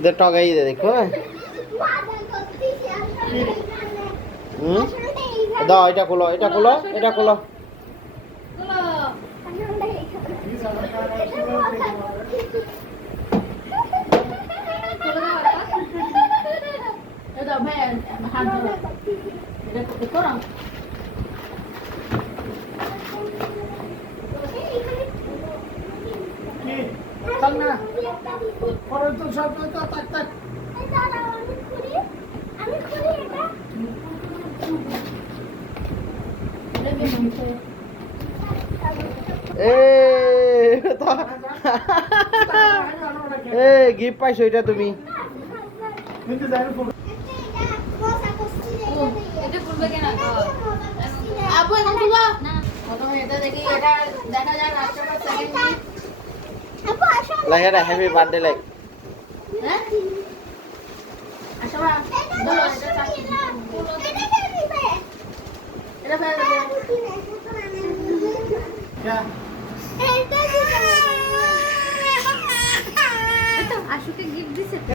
ওদের টগাই দে দেখো। দাও এটা খোলো, এটা খোলো, এটা খোলো। চল না পরে তো সব তো তাক তাক গিফট পাইছো এটা তুমি। লাগে না হ্যাপি বার্থডে লাইক। আশুকে গিফট দিছে।